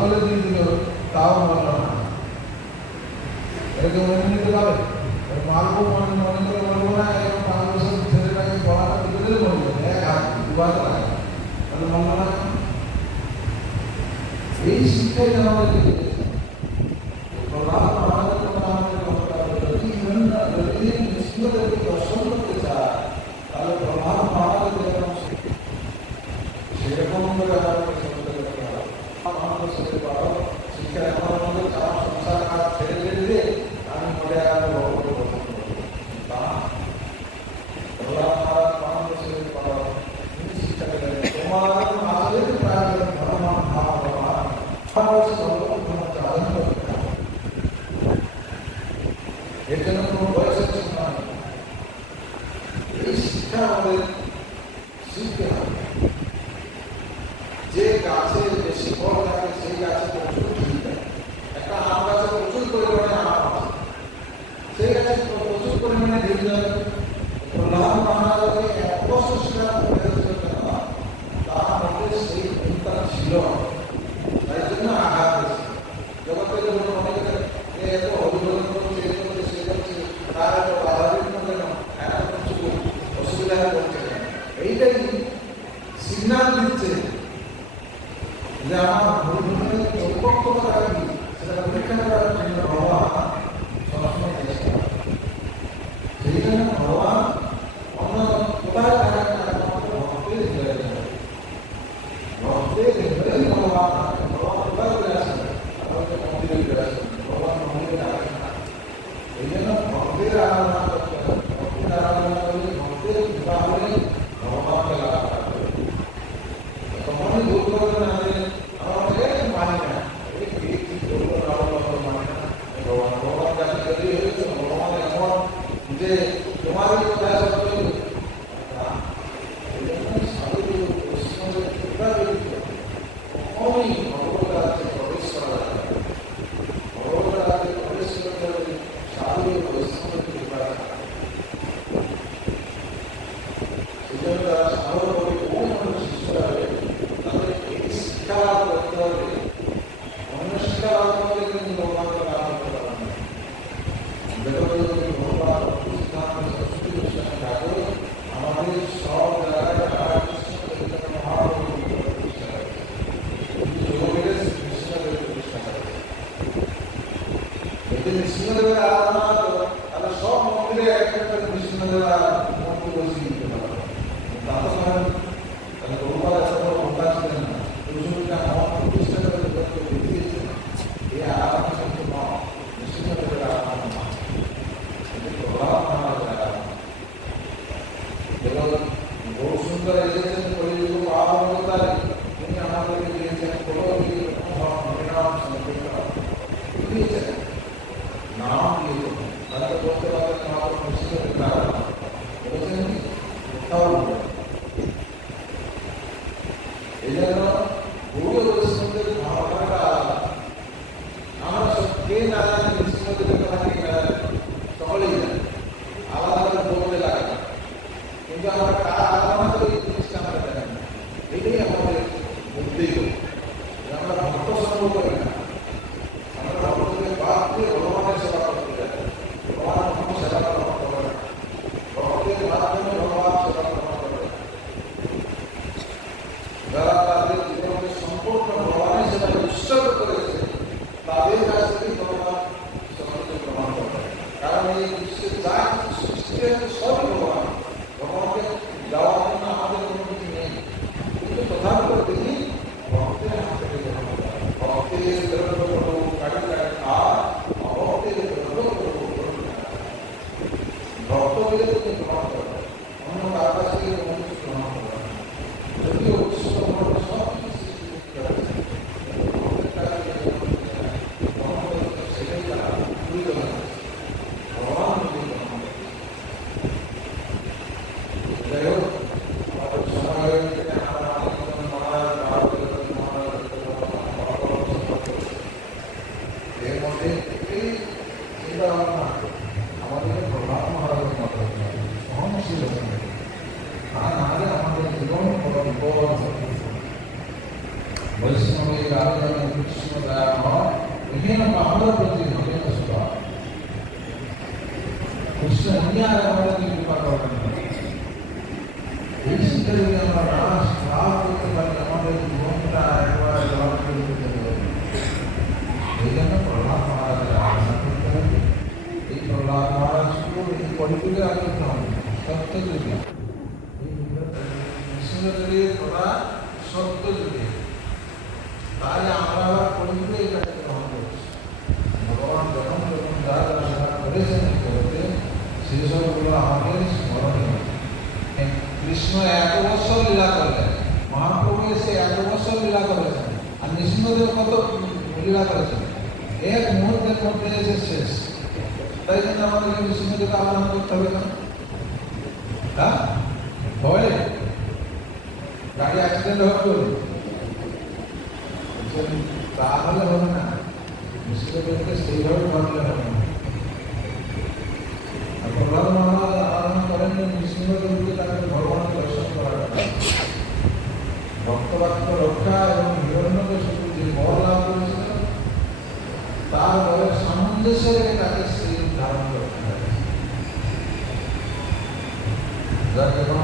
করে দিয়ে দিল, তাও মানল না। এরকম মেনে নিতে পারে? মালবো মনে মনে করে বলব না এরকম পাঁচ বছর ছেলেটাকে পড়াটা দিতে দিলে বলব এক হাত দুবার তাহলে মানল না এই শিক্ষাই আমাদের সেরকম করে আমাদের চলতে করতে হবে আমাদের সাথে পারো। শিক্ষা এমন আমাদের যারা সংসার কাজ ছেড়ে দিয়ে আমি বলে আর করতে শিখতে হবে। যে গাছে বেশি ফল এক বছর তার মধ্যে সেই চিন্তা ছিল এত এত এত দিচ্ছে যে আমার পরিপক্কতা কি সেটা পরীক্ষা করার জন্য ভগবান সবসময় চেষ্টা করে। সেই জন্য ভগবান অন্য কোথায় থাকেন না একমাত্র ভক্তের হৃদয়ে থাকেন। ভক্তের হৃদয়ে ভগবান থাকেন। ভগবান কোথায় চলে আসেন আমাদের মন্দিরে চলে আসেন ভগবান মন্দিরে আসেন না এই জন্য ভক্তের আরাধনা করতে হবে ভক্তের আরাধনা করলে ভক্তের কৃপা হলে ভগবানকে লাভ করতে হবে তখনই ভুল করবে না যে আমাকে মানে না এই কি কি করব না করব মানে না ভগবান ভগবান কাছে যদি হয়েছে ভগবান এমন যে তোমারই কথা সত্য এই জন্য সাধু বৈষ্ণবের কৃপা ব্যতীত কখনোই ভগবত রাজ্যে প্রবেশ করা যাবে না। ভগবত রাজ্যে প্রবেশ করতে হলে সাধু বৈষ্ণবের কৃপা থাকতে হবে। সেই জন্য তারা সাধু বলে কোন মানুষ শিষ্যরা হবে তাদের এই শিক্ষা লাভ করতে হবে অন্য শিক্ষা লাভ করলে কিন্তু ভগবানকে লাভ করতে পারবে না জগতে যদি ভগবান সিদ্ধান্ত সরস্বতী গোস্বামী ঠাকুর আমাদের সব জায়গায় রাধা কৃষ্ণ চৈতন্য মহাপ্রভু প্রতিষ্ঠা করেছে কিন্তু যোগীদের কৃষ্ণদেবের প্রতিষ্ঠা করেছে যদি নৃসিংহদেবের আরাধনা হতো তাহলে সব মন্দিরে এক একটা নৃসিংহদেবের মন্দির বসিয়ে দিতে পারতো তা তো হয় না। তাহলে বহুবার এত বড় ভোক্তা ছিলেন না, দুজনকে আমার প্রতিষ্ঠা করে জগৎকে দেখিয়েছেন এই আরাধনা কিন্তু নয় নৃসিংহদেবের আরাধনা নয় এটি প্রভাব মহারাজের আরাধনা। এবং বহু সুন্দর এসেছেন, কলিযুগ মহাবতারে তিনি আমাদেরকে দিয়েছেন কোনো হরিনাম সংকীর্তন দিয়েছেন todo ವಯಸ್ಸಿನೊಳಗೆ ಯಾರನ್ನ ಗುರುತಿಸುವುದಾರೋ ಇದೇ ನಮ್ಮ ಆಂಧ್ರ ಪ್ರತಿನಿಧಿ ಸುಖ ಕೃಷ್ಣ ಅನ್ಯಾಯವನ್ನು പഠിപ്പിക്കുക സത്വ സ്വത്വ আমাদের তাই আমরা কলিযুগে এটাকে গ্রহণ করছি ভগবান যখন যখন যা যা সেবা করেছেন জগতে সেসবগুলো আমাদের স্মরণীয় কৃষ্ণ এত বছর লীলা করলেন মহাপ্রভু এসে এত বছর লীলা করেছেন, আর নৃসিংহদেব কত লীলা করেছেন। এক মুহূর্তের মধ্যে এসে শেষ। তাই জন্য আমাদেরকে নৃসিংহদেবকে আহ্বান করতে হবে না। হ্যাঁ? হয় গাড়ি অ্যাক্সিডেন্ট হবে বলছেন, তাহলে হবে না। নৃসিংহদেবকে সেইভাবে ভাবলে হবে না। প্রহ্লাদ মহারাজ আরাধনা করেন নৃসিংহদেবকে তাকে ভগবানের দর্শন কথা। ভক্তবাক্য রক্ষা এবং হিরণ্যকে শুধু যে বর লাভ করেছিল তার বরের সামঞ্জস্য রেখে তাকে সেই ধারণ করতে হবে। যখন